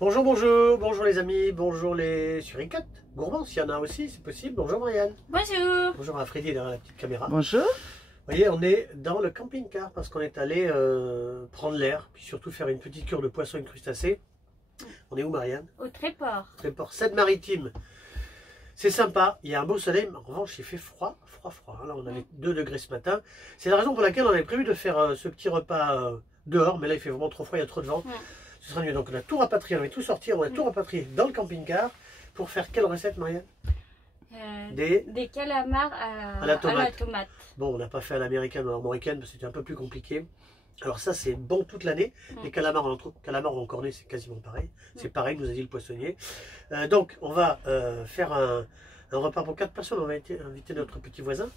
Bonjour, bonjour, bonjour les amis, bonjour les suricates, gourmands s'il y en a aussi, c'est possible. Bonjour Marianne. Bonjour. Bonjour à Freddy derrière la petite caméra. Bonjour. Vous voyez, on est dans le camping-car parce qu'on est allé prendre l'air, puis surtout faire une petite cure de poissons et de crustacés. On est où Marianne? Au Tréport. Tréport Seine-Maritime. C'est sympa, il y a un beau soleil, mais en revanche il fait froid. Là on avait 2 degrés ce matin. C'est la raison pour laquelle on avait prévu de faire ce petit repas dehors, mais là il fait vraiment trop froid, il y a trop de vent. Ce sera mieux. Donc on a tout rapatrié, on va tout sortir, on a tout rapatrié dans le camping-car pour faire quelle recette Marianne? Des calamars à la tomate. Bon, on n'a pas fait à l'américaine ou à l'armoricaine parce que c'était un peu plus compliqué. Alors ça c'est bon toute l'année. Les calamars en cornet c'est quasiment pareil. C'est pareil, nous a dit le poissonnier. Donc on va faire un repas pour 4 personnes. On va inviter notre petit voisin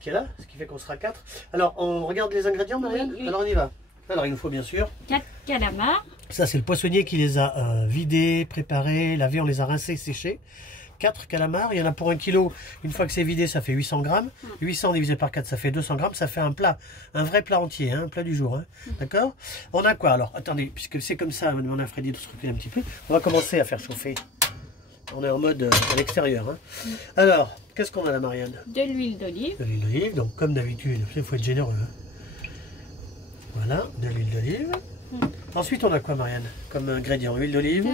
qui est là, ce qui fait qu'on sera 4. Alors on regarde les ingrédients Marianne? Oui. Alors on y va. Alors il nous faut bien sûr 4 calamars. Ça c'est le poissonnier qui les a vidés, préparés, lavés, on les a rincés, séchés. 4 calamars, il y en a pour 1 kg. Une fois que c'est vidé, ça fait 800 grammes. 800 divisé par 4, ça fait 200 grammes. Ça fait un plat, un vrai plat entier, un plat du jour. D'accord? On a quoi alors? Attendez, puisque c'est comme ça, on va demander à Freddy de se reculer un petit peu. On va commencer à faire chauffer. On est en mode à l'extérieur. Alors, qu'est-ce qu'on a là, Marianne? De l'huile d'olive. De l'huile d'olive, donc comme d'habitude, il faut être généreux. Voilà, de l'huile d'olive. Ensuite, on a quoi, Marianne, comme ingrédient? Huile d'olive.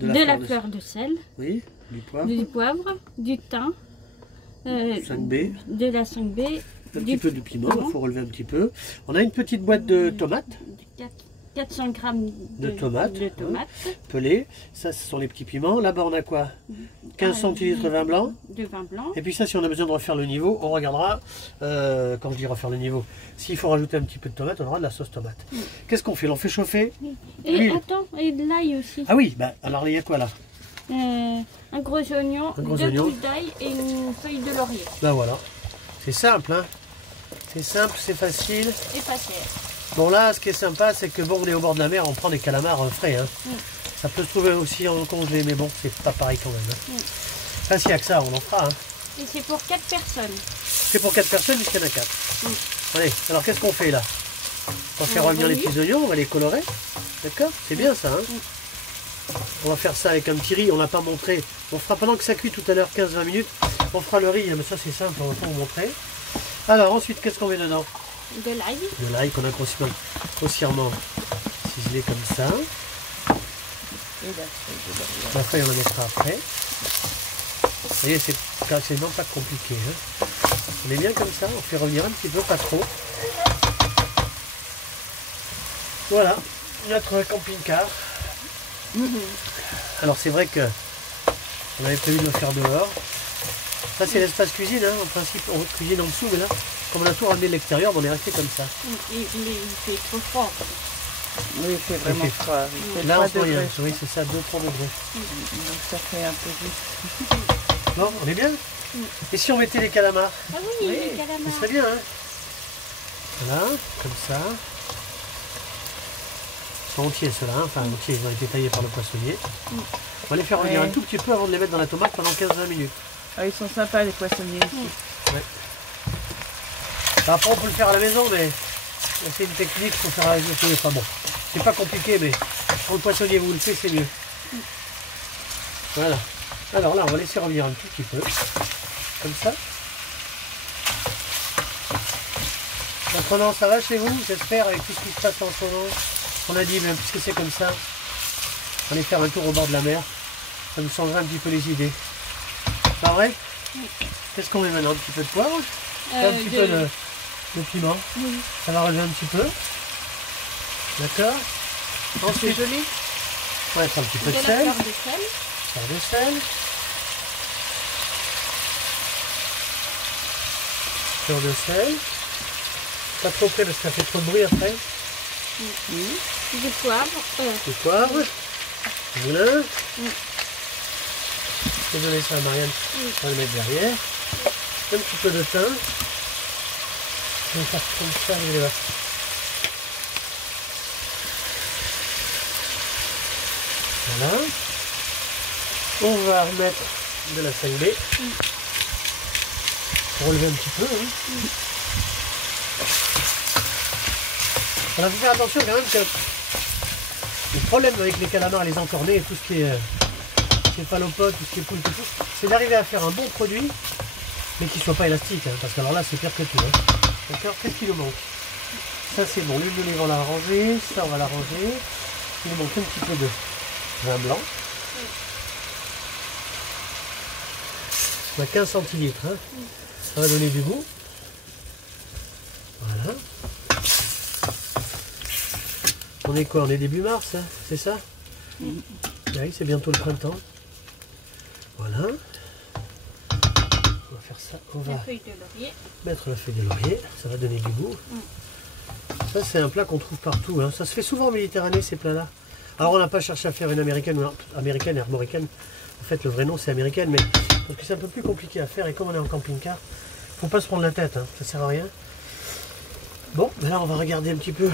De la fleur de sel. Oui, du poivre. Du poivre, du thym. 5B. De la 5B. Un petit peu de piment, il faut relever un petit peu. On a une petite boîte de tomates. 400 grammes de tomates. Pelées. Ça, ce sont les petits piments. Là-bas, on a quoi? 15 centilitres de vin blanc. De vin blanc. Et puis ça, si on a besoin de refaire le niveau, on regardera, quand je dis refaire le niveau, s'il faut rajouter un petit peu de tomate, on aura de la sauce tomate. Qu'est-ce qu'on fait? On fait chauffer. Et attends, et de l'ail aussi. Ah oui, bah, alors il y a quoi là? Un gros oignon, 2 pousses d'ail et une feuille de laurier. Là voilà. C'est simple, hein? C'est simple, c'est facile. Et pas cher. Bon là, ce qui est sympa, c'est que bon, on est au bord de la mer, on prend des calamars frais. Ça peut se trouver aussi en congelé, mais bon, c'est pas pareil quand même. Enfin, s'il n'y a que ça, on en fera. Et c'est pour 4 personnes. C'est pour 4 personnes, puisqu'il y en a 4. Allez, alors qu'est-ce qu'on fait là? On va faire revenir les petits oignons, on va les colorer. D'accord? C'est bien ça. On va faire ça avec un petit riz, on l'a pas montré. On fera pendant que ça cuit tout à l'heure, 15-20 minutes. On fera le riz, mais ça c'est simple, on va pas vous montrer. Alors ensuite, qu'est-ce qu'on met dedans? De l'ail. De l'ail qu'on a grossièrement ciselé comme ça. Et La feuille, on la mettra après. Vous voyez, c'est quasiment pas compliqué. On est bien comme ça, on fait revenir un petit peu, pas trop. Voilà, notre camping-car. Alors c'est vrai que on avait prévu de le faire dehors. Ça c'est l'espace cuisine, en principe on cuisine en dessous, mais là, comme on a tout ramené de l'extérieur, on est resté comme ça. Il fait trop froid. Oui, il fait vraiment froid. Là, oui, c'est ça, 2-3 degrés. Donc ça fait un peu vite. Non, on est bien. Et si on mettait les calamars? Ah oui, les calamars. Ce serait bien, Voilà, comme ça. Ils sont entiers ceux-là, enfin entiers, ils ont été taillés par le poissonnier. On va les faire revenir un tout petit peu avant de les mettre dans la tomate pendant 15-20 minutes. Ah, ils sont sympas les poissonniers ici. Ouais. Après on peut le faire à la maison, mais c'est une technique pour faire à la maison. Enfin bon, c'est pas compliqué, mais pour le poissonnier vous le faites, c'est mieux. Voilà. Alors là, on va laisser revenir un tout petit peu, comme ça. Maintenant, ça va chez vous, j'espère, avec tout ce qui se passe en ce moment. On a dit, même puisque c'est comme ça, on va aller faire un tour au bord de la mer. Ça nous changera un petit peu les idées. Pas vrai? Qu'est-ce qu'on met maintenant? Un petit peu de poivre, un petit peu de piment. Ça va relever un petit peu. D'accord. Ensuite, joli. On va mettre un petit peu de sel. Fleur de sel. Fleur de sel. Fleur de sel. Pas trop près parce que ça fait trop de bruit après. Du poivre. Du poivre. Voilà. Je vais donner ça à Marianne. On va le mettre derrière. Un petit peu de thym. Je vais faire comme ça, vous allez voir. Voilà. On va remettre de la 5B. Pour relever un petit peu. On va faire attention quand même que Le problème avec les calamars, les encornés et tout ce qui est céphalopodes, tout ce qui est poule, tout, c'est d'arriver à faire un bon produit, mais qui ne soit pas élastique, hein, parce que alors là c'est pire que tout. Hein. D'accord? Qu'est-ce qu'il nous manque? Ça c'est bon, l'huile d'olive on l'a rangé, ça on va la ranger. Il nous manque un petit peu de vin blanc. On a 15 centilitres, hein. Ça va donner du goût. Voilà. On est quoi? On est début mars, hein, c'est ça? Oui, c'est bientôt le printemps. Voilà. On va faire ça. On va mettre la feuille de laurier. Ça va donner du goût. Ça, c'est un plat qu'on trouve partout. Hein. Ça se fait souvent en Méditerranée, ces plats-là. Alors, on n'a pas cherché à faire une américaine ou américaine et armoricaine. En fait, le vrai nom, c'est américaine, mais parce que c'est un peu plus compliqué à faire. Et comme on est en camping-car, faut pas se prendre la tête. Hein. Ça sert à rien. Bon, ben là, on va regarder un petit peu.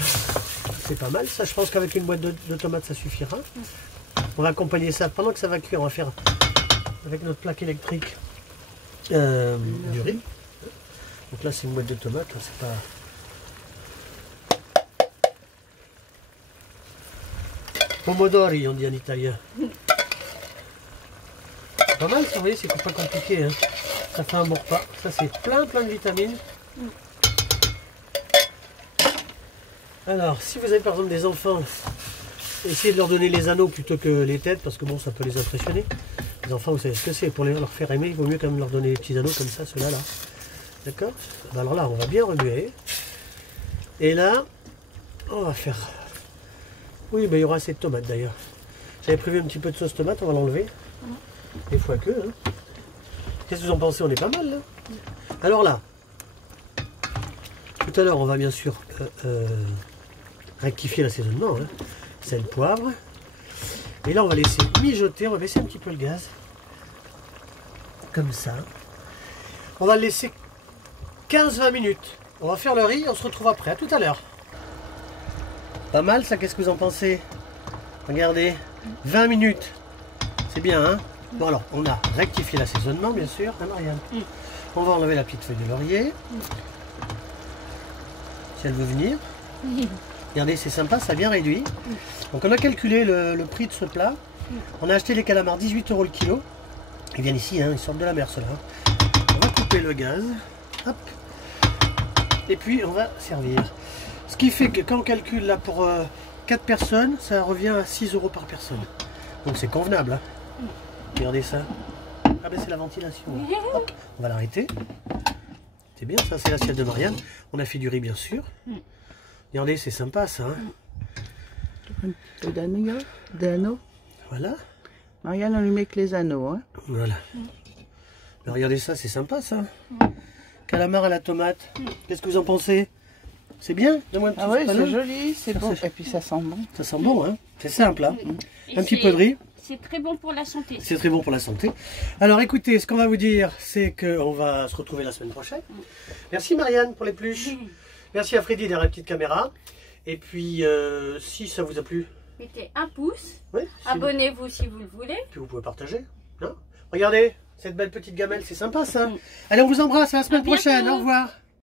C'est pas mal. Ça, je pense qu'avec une boîte de tomates, ça suffira. On va accompagner ça pendant que ça va cuire. On va faire avec notre plaque électrique du riz. Donc là, c'est une boîte de tomates. C'est pas... Pomodori, on dit en italien. Pas mal, ça, vous voyez, c'est pas compliqué. Hein. Ça fait un bon repas. Ça, c'est plein de vitamines. Alors, si vous avez par exemple des enfants, essayez de leur donner les anneaux plutôt que les têtes, parce que bon, ça peut les impressionner. Les enfants, vous savez ce que c'est. Pour leur faire aimer, il vaut mieux quand même leur donner des petits anneaux comme ça, ceux-là. Là. D'accord? Alors là, on va bien remuer. Et là, on va faire... Oui, ben, il y aura assez de tomates d'ailleurs. J'avais prévu un petit peu de sauce tomate, on va l'enlever. Des fois que. Hein. Qu'est-ce que vous en pensez? On est pas mal là. Alors là, tout à l'heure, on va bien sûr rectifier l'assaisonnement. Hein. Sel, poivre. Et là, on va laisser mijoter. On va baisser un petit peu le gaz. Comme ça. On va le laisser 15-20 minutes. On va faire le riz. On se retrouve après. À tout à l'heure. Pas mal ça, qu'est-ce que vous en pensez? Regardez, 20 minutes, c'est bien hein? Bon alors, on a rectifié l'assaisonnement bien sûr, hein Marianne? On va enlever la petite feuille de laurier, si elle veut venir. Regardez, c'est sympa, ça a bien réduit. Donc on a calculé le prix de ce plat. On a acheté les calamars 18 € le kilo. Ils viennent ici, hein, ils sortent de la mer ceux-là. On va couper le gaz, hop. Et puis on va servir. Ce qui fait que quand on calcule là pour 4 personnes, ça revient à 6 € par personne. Donc c'est convenable. Hein. Regardez ça. Ah ben c'est la ventilation. Hop, on va l'arrêter. C'est bien ça, c'est l'assiette de Marianne. On a fait du riz bien sûr. Regardez, c'est sympa ça. Hein. Un peu d'anneaux. Voilà. Marianne, on lui met que les anneaux. Hein. Voilà. Mais regardez ça, c'est sympa ça. Calamar à la tomate. Qu'est-ce que vous en pensez? C'est bien? Ah oui, c'est joli, c'est bon. Et puis ça sent bon. Ça sent bon, hein? C'est simple, hein? Un petit peu de riz. C'est très bon pour la santé. C'est très bon pour la santé. Alors écoutez, ce qu'on va vous dire, c'est qu'on va se retrouver la semaine prochaine. Merci Marianne pour les pluches. Merci à Freddy derrière la petite caméra. Et puis, si ça vous a plu, mettez un pouce. Oui, abonnez-vous si vous le voulez. Puis vous pouvez partager. Hein? Regardez, cette belle petite gamelle, c'est sympa ça. Allez, on vous embrasse, à la semaine prochaine. Au revoir.